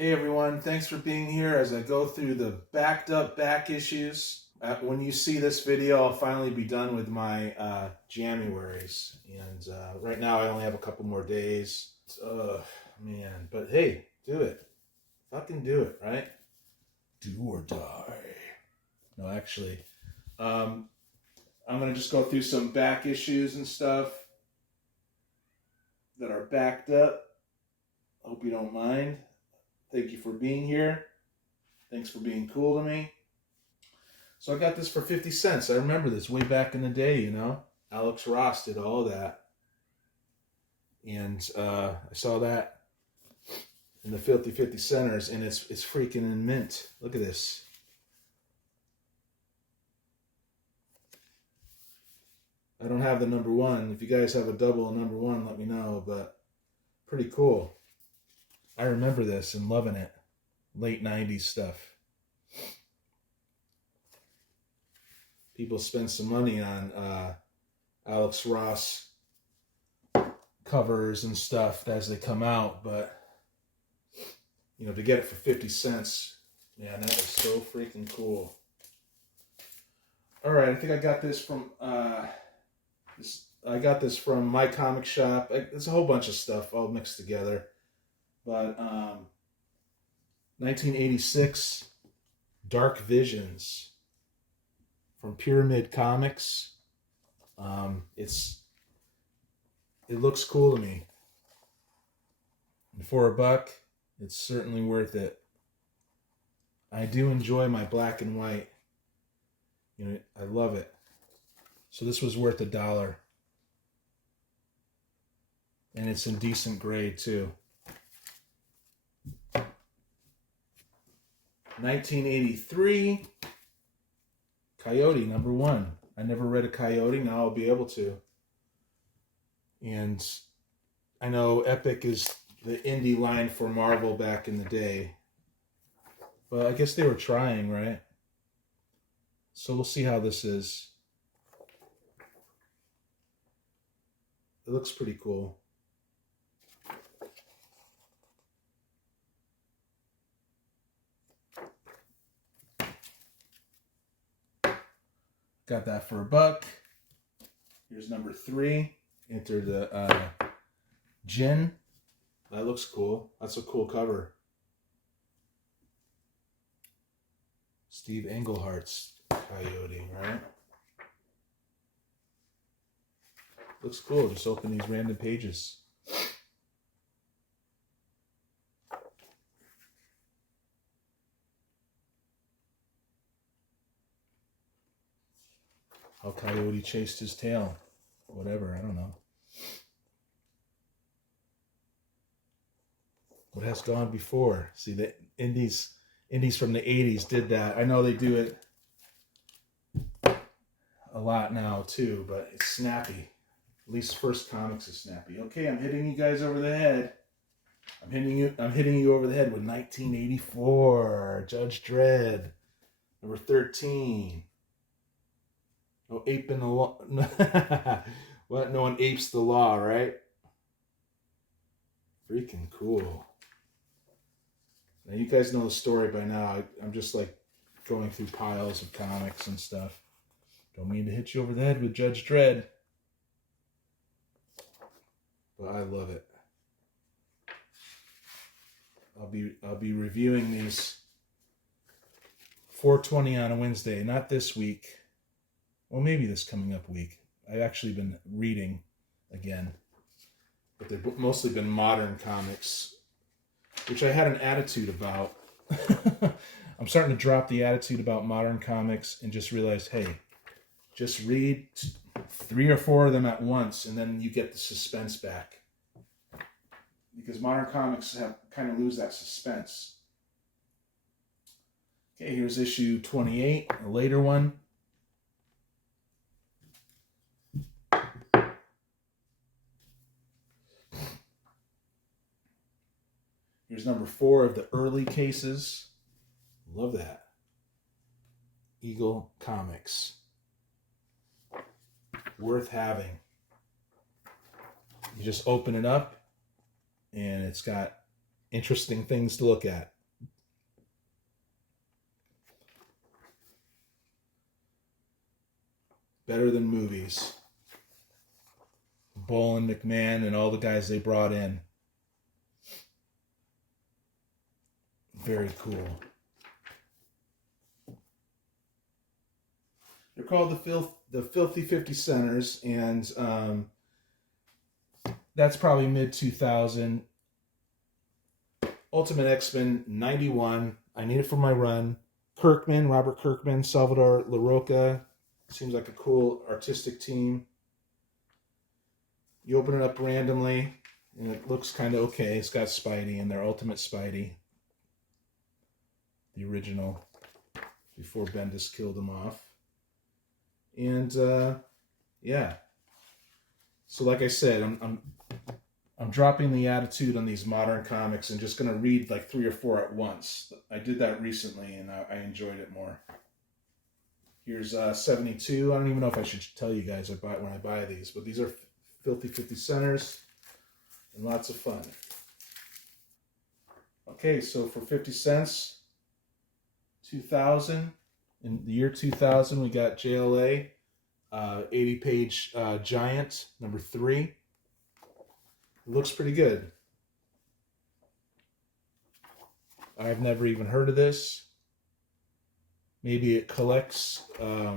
Hey everyone, thanks for being here as I go through the backed up back issues. When you see this video, I'll finally be done with my Januaries. And right now I only have a couple more days. Man, but hey, do it. Fucking do it, right? Do or die. No, actually, I'm going to just go through some back issues and stuff that are backed up. Hope you don't mind. Thank you for being here. Thanks for being cool to me. So I got this for 50 cents. I remember this way back in the day, you know. Alex Ross did all that. And I saw that in the Filthy 50 Centers, and it's freaking in mint. Look at this. I don't have the number one. If you guys have a double and number one, let me know. But pretty cool. I remember this and loving it. Late 90s stuff. People spend some money on Alex Ross covers and stuff as they come out, but you know, to get it for 50 cents, man, that was so freaking cool. All right, I think I got this from my comic shop. It's a whole bunch of stuff all mixed together, but 1986 Dark Visions from Pyramid Comics. It looks cool to me. And for $1, it's certainly worth it. I do enjoy my black and white. You know, I love it. So this was worth $1. And it's in decent grade too. 1983 Coyote #1. I never read a Coyote. Now I'll be able to. And I know Epic is the indie line for Marvel back in the day. But I guess they were trying, right? So we'll see how this is. It looks pretty cool. Got that for $1. Here's number 3. Enter the Gin. That looks cool. That's a cool cover. Steve Englehart's Coyote, right? Looks cool. Just open these random pages. How Coyote chased his tail. Whatever, I don't know. What has gone before? See, the indies from the 80s did that. I know they do it a lot now too, but it's snappy. At least First Comics is snappy. Okay, I'm hitting you guys over the head. I'm hitting you over the head with 1984 Judge Dredd, number 13. No ape in the law. What? No one apes the law, right? Freaking cool. Now you guys know the story by now. I'm just like going through piles of comics and stuff. Don't mean to hit you over the head with Judge Dredd, but I love it. I'll be reviewing these 420 on a Wednesday, not this week. Well, maybe this coming up week. I've actually been reading again, but they've mostly been modern comics, which I had an attitude about. I'm starting to drop the attitude about modern comics and just realize, hey, just read 3 or 4 of them at once, and then you get the suspense back. Because modern comics kind of lose that suspense. Okay, here's issue 28, a later one. Here's number 4 of the early cases. Love that. Eagle Comics. Worth having. You just open it up, and it's got interesting things to look at. Better than movies. Bull and McMahon and all the guys they brought in. Very cool. They're called the Filthy 50 Centers, and that's probably mid-2000. Ultimate X-Men 91. I need it for my run. Robert Kirkman, Salvador LaRocca. Seems like a cool artistic team. You open it up randomly, and it looks kind of okay. It's got Spidey in there, Ultimate Spidey. The original, before Bendis killed him off. And, yeah. So like I said, I'm dropping the attitude on these modern comics and just going to read like 3 or 4 at once. I did that recently, and I enjoyed it more. Here's 72. I don't even know if I should tell you guys when I buy these, but these are Filthy 50 Centers and lots of fun. Okay, so for 50 cents, 2000. In the year 2000, we got JLA, 80-page Giant, number 3. It looks pretty good. I've never even heard of this. Maybe it collects, it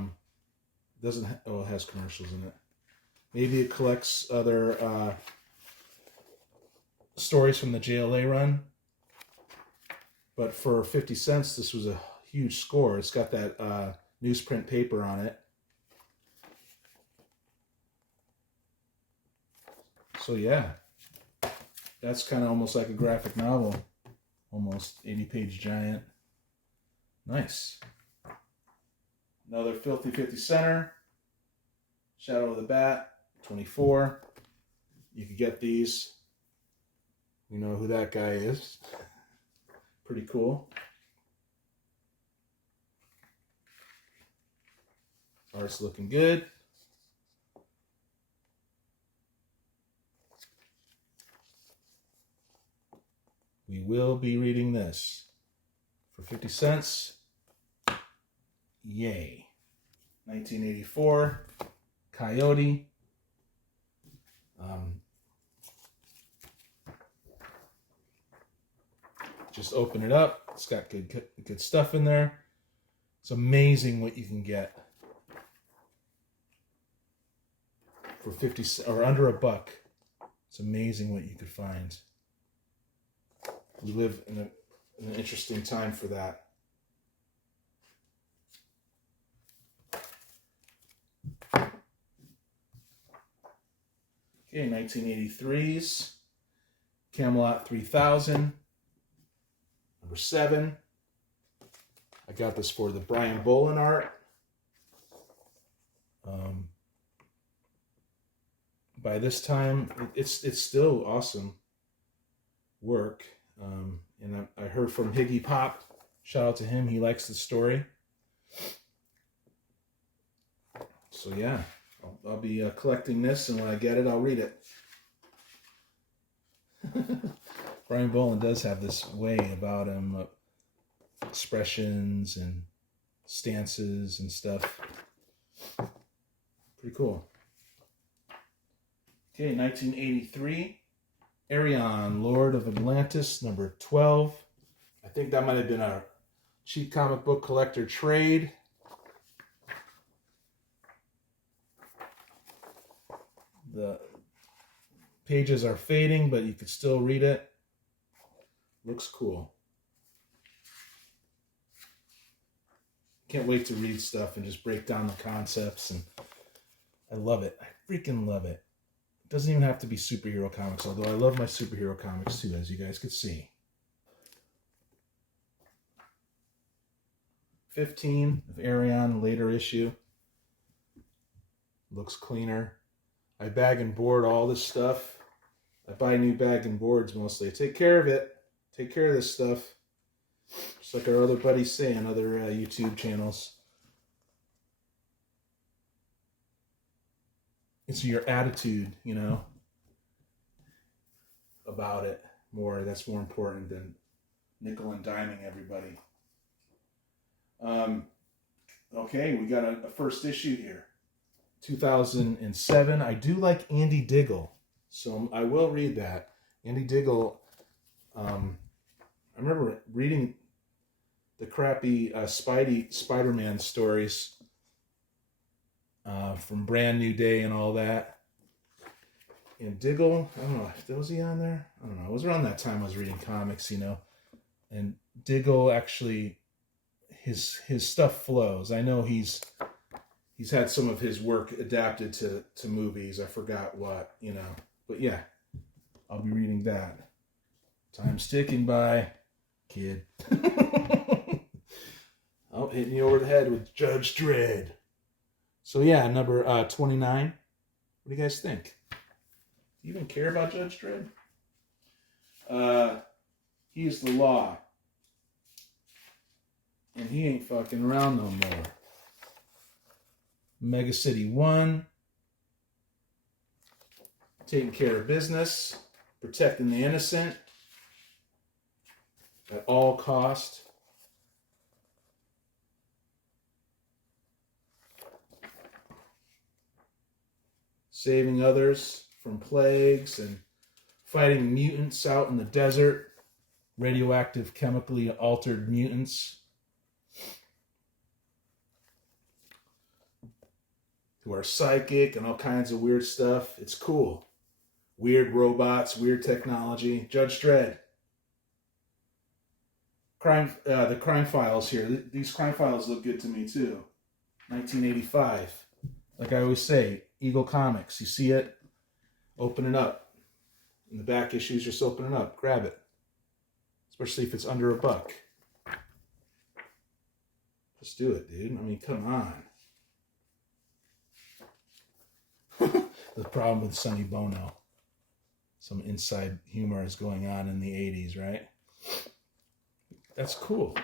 has commercials in it. Maybe it collects other stories from the JLA run. But for 50 cents, this was a huge score. It's got that newsprint paper on it. So yeah, that's kind of almost like a graphic novel. Almost 80-page Giant. Nice. Another Filthy 50 Center. Shadow of the Bat, 24. You could get these. You know who that guy is. Pretty cool. Art's looking good. We will be reading this for 50 cents. Yay. 1984. Coyote. Just open it up. It's got good stuff in there. It's amazing what you can get for 50 or under $1. It's amazing what you could find. We live in an interesting time for that. Okay, 1983's Camelot 3000, number 7. I got this for the Brian Bolin art. By this time, it's still awesome work. And I heard from Higgy Pop. Shout out to him. He likes the story. So yeah, I'll be collecting this, and when I get it, I'll read it. Brian Bolin does have this way about him, expressions and stances and stuff. Pretty cool. Okay, 1983. Arion, Lord of Atlantis, number 12. I think that might have been a cheap comic book collector trade. The pages are fading, but you could still read it. Looks cool. Can't wait to read stuff and just break down the concepts, and I love it. I freaking love it. It doesn't even have to be superhero comics, although I love my superhero comics too, as you guys could see. 15 of Arion, later issue. Looks cleaner. I bag and board all this stuff. I buy new bag and boards mostly. I take care of it. Take care of this stuff. Just like our other buddies say on other YouTube channels. It's your attitude, you know, about it. That's more important than nickel and diming everybody. Okay, we got a first issue here. 2007. I do like Andy Diggle, so I will read that. Andy Diggle, I remember reading the crappy Spider-Man stories from Brand New Day and all that. And Diggle, I don't know, was he on there? I don't know. It was around that time I was reading comics, And Diggle actually, his stuff flows. I know he's had some of his work adapted to movies. I forgot what, But yeah, I'll be reading that. Time's ticking by, kid. Oh, hitting you over the head with Judge Dredd. So yeah, number 29. What do you guys think? Do you even care about Judge Dredd? He is the law. And he ain't fucking around no more. Mega City 1. Taking care of business. Protecting the innocent. At all cost. Saving others from plagues and fighting mutants out in the desert. Radioactive, chemically altered mutants. Who are psychic and all kinds of weird stuff. It's cool. Weird robots, weird technology. Judge Dredd. The crime files here. These crime files look good to me too. 1985. Like I always say, Eagle Comics. You see it? Open it up. In the back issues, just open it up. Grab it. Especially if it's under $1. Just do it, dude. I mean, come on. The problem with Sonny Bono. Some inside humor is going on in the 80s, right? That's cool.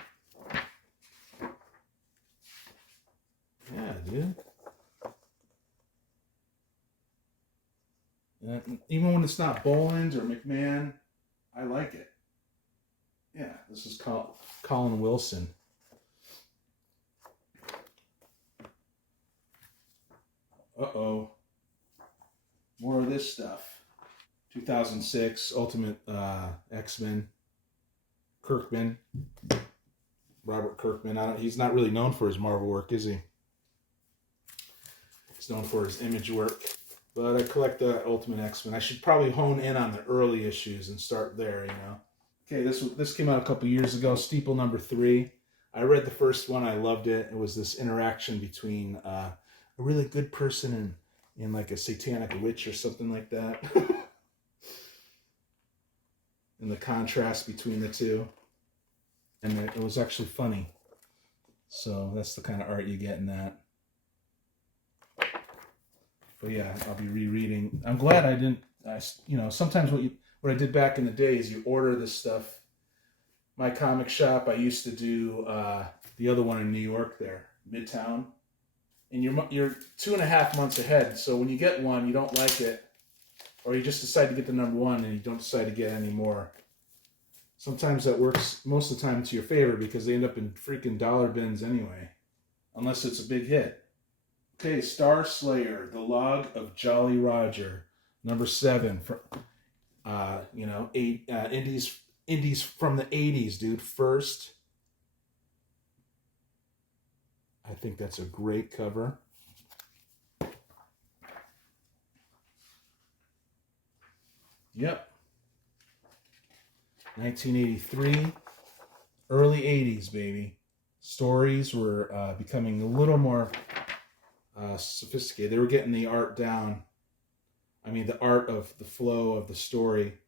Yeah, dude. Even when it's not Boland or McMahon, I like it. Yeah, this is Colin Wilson. Uh-oh. More of this stuff. 2006, Ultimate X-Men. Kirkman. Robert Kirkman. He's not really known for his Marvel work, is he? He's known for his Image work. But I collect the Ultimate X-Men. I should probably hone in on the early issues and start there, Okay, this came out a couple years ago, Steeple number 3. I read the first one. I loved it. It was this interaction between a really good person and like a satanic witch or something like that. And the contrast between the two. And it was actually funny. So that's the kind of art you get in that. But yeah, I'll be rereading. I'm glad I didn't, sometimes what I did back in the day is you order this stuff. My comic shop, I used to do the other one in New York there, Midtown. And you're 2.5 months ahead. So when you get one, you don't like it, or you just decide to get the number 1 and you don't decide to get any more. Sometimes that works most of the time to your favor because they end up in freaking dollar bins anyway, unless it's a big hit. Okay, Star Slayer, The Log of Jolly Roger, number 7. Indies from the 80s, dude. First. I think that's a great cover. Yep. 1983. Early 80s, baby. Stories were becoming a little more sophisticated. They were getting the art down. I mean, the art of the flow of the story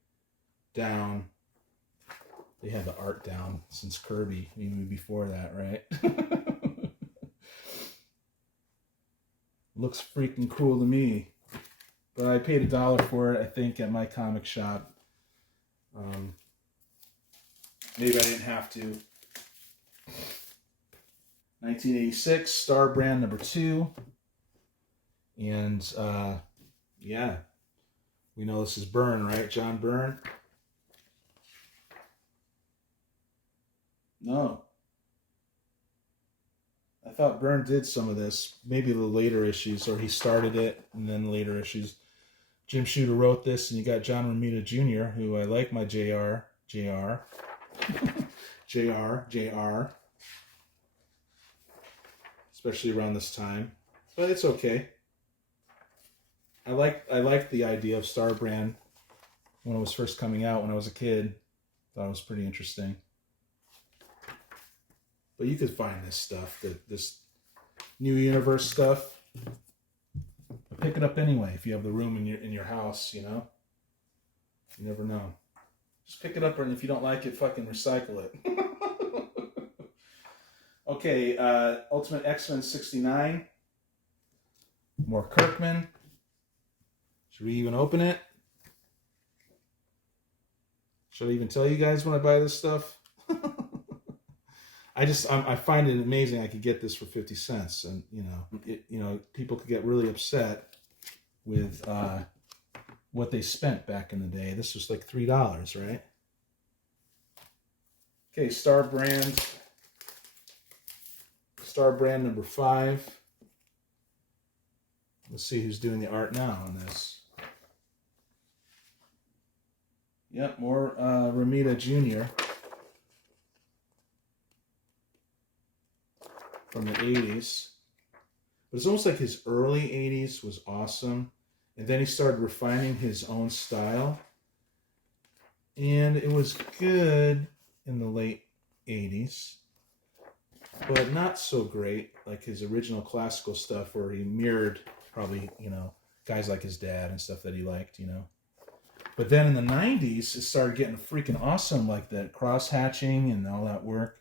down. They had the art down since Kirby, even before that, right? Looks freaking cool to me. But I paid $1 for it, I think, at my comic shop. Maybe I didn't have to. 1986, Star Brand number 2. And, yeah. We know this is Byrne, right? John Byrne. No. I thought Byrne did some of this, maybe the later issues, or he started it and then later issues. Jim Shooter wrote this, and you got John Romita Jr., who I like my JR, especially around this time, but it's okay. I liked the idea of Star Brand when it was first coming out when I was a kid. Thought it was pretty interesting. But you could find this stuff, this New Universe stuff. But pick it up anyway if you have the room in your house, you know? You never know. Just pick it up, and if you don't like it, fucking recycle it. Okay, Ultimate X-Men 69. More Kirkman. Should we even open it? Should I even tell you guys when I buy this stuff? I find it amazing I could get this for 50 cents, and people could get really upset with what they spent back in the day. This was like $3, right? Okay, Star Brand number 5. Let's see who's doing the art now on this. Yep, more Romita Jr. from the 80s. But it's almost like his early 80s was awesome. And then he started refining his own style. And it was good in the late 80s. But not so great like his original classical stuff where he mirrored probably, guys like his dad and stuff that he liked, But then in the 90s, it started getting freaking awesome, like that cross-hatching and all that work.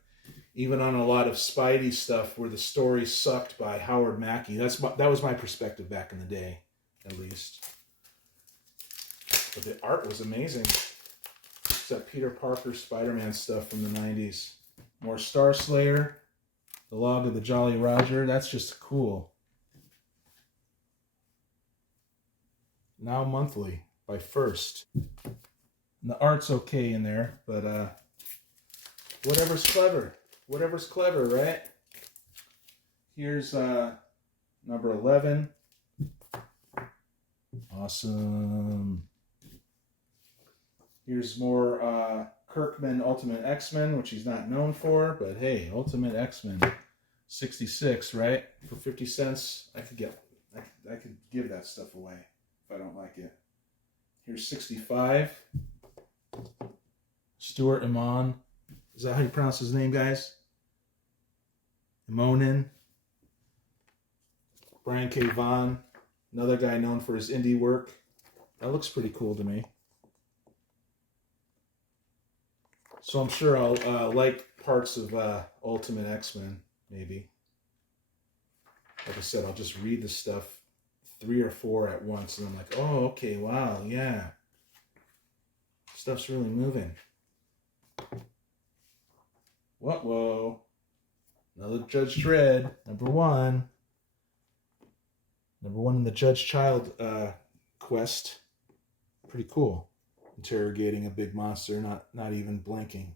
Even on a lot of Spidey stuff where the story sucked by Howard Mackey. That was my perspective back in the day, at least. But the art was amazing. It's that Peter Parker Spider-Man stuff from the 90s. More Star Slayer. The Log of the Jolly Roger. That's just cool. Now monthly by First. And the art's okay in there, but whatever's clever. Whatever's clever, right? Here's number 11. Awesome. Here's more Kirkman Ultimate X-Men, which he's not known for, but hey, Ultimate X-Men 66, right? For 50 cents, I could give that stuff away if I don't like it. Here's 65. Stuart Immonen. Is that how you pronounce his name, guys? Immonen. Brian K. Vaughan, another guy known for his indie work. That looks pretty cool to me. So I'm sure I'll like parts of Ultimate X-Men, maybe. Like I said, I'll just read the stuff 3 or 4 at once, and I'm like, oh, okay, wow, yeah. Stuff's really moving. Whoa. Another Judge Dredd, number 1. Number 1 in the Judge Child quest. Pretty cool. Interrogating a big monster, not even blinking.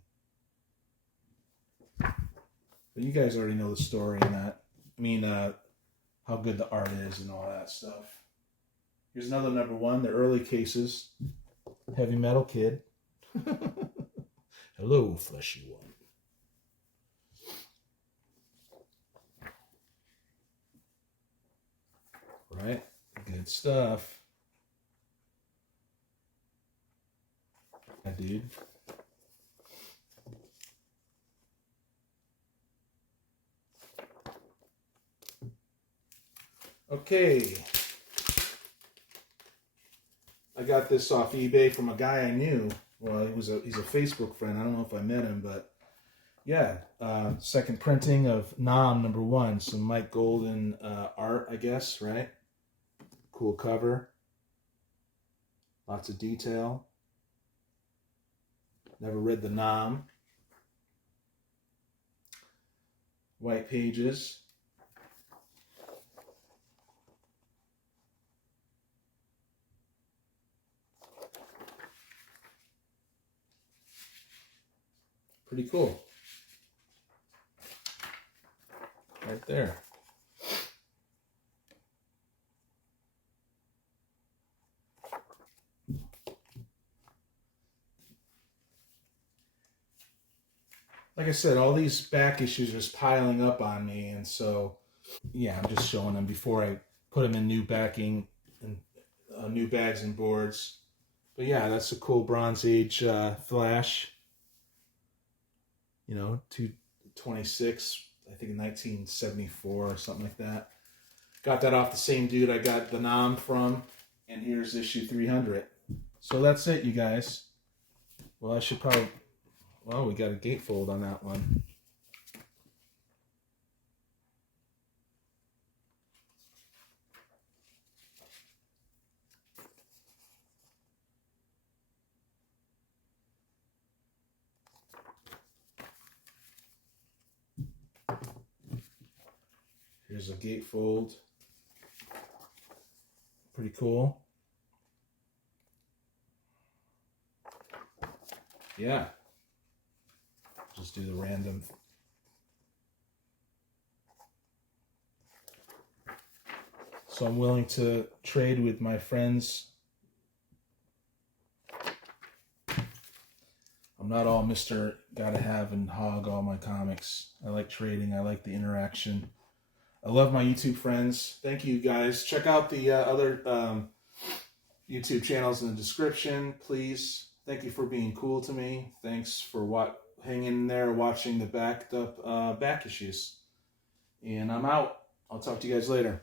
But you guys already know the story and that. I mean, how good the art is and all that stuff. Here's another number 1, the early cases. Heavy Metal Kid. Hello, fleshy one. Right? Good stuff. Yeah, dude. Okay. I got this off eBay from a guy I knew. Well, he's a Facebook friend. I don't know if I met him, but yeah. Second printing of Nam number 1. Some Mike Golden art, I guess, right? Cool cover. Lots of detail. Never read the Nam. White pages. Pretty cool. right there. Like I said, all these back issues are just piling up on me, and so yeah, I'm just showing them before I put them in new backing and new bags and boards. But yeah, that's a cool Bronze Age flash. 226, I think in 1974 or something like that. Got that off the same dude I got the Nam from, and here's issue 300. So that's it, you guys. Well, we got a gatefold on that one. Here's a gatefold. Pretty cool. Yeah. Just do the random. So I'm willing to trade with my friends. I'm not all Mr. Gotta have and hog all my comics. I like trading. I like the interaction. I love my YouTube friends. Thank you guys. Check out the other YouTube channels in the description, please. Thank you for being cool to me. Thanks for hanging in there, watching the backed up back issues. And I'm out. I'll talk to you guys later.